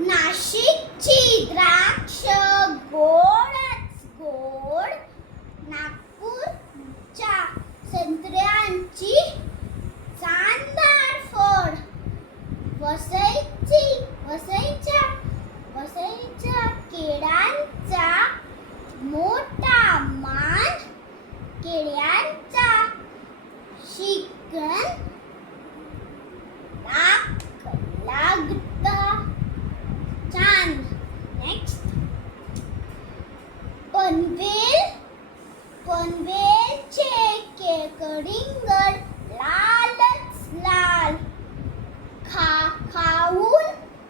नाशिकची द्राक्ष गोडच गोड, नागपूरच्या संत्र्यांची चांदणार फोड, वसईच्या केळ्यांचा मोठा मान, केळ्यांचा शिकण लागता छान. नेक्स्ट पनवेलचे कलिंगड लालच लाल, खाऊन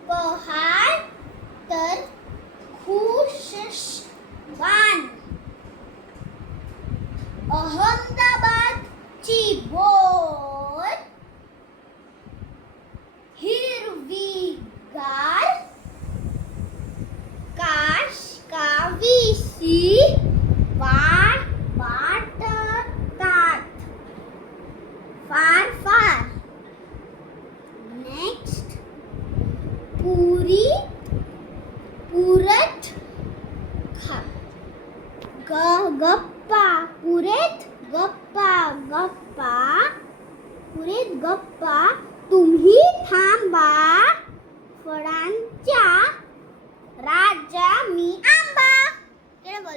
पहाल तर खुशवान. अहमदाबादची बोर हिरवीगार, कावीसी वाटतात फार फार. नेक्स्ट पुरत गप्पा तुम्ही थांबा, फळांच्या राजा मी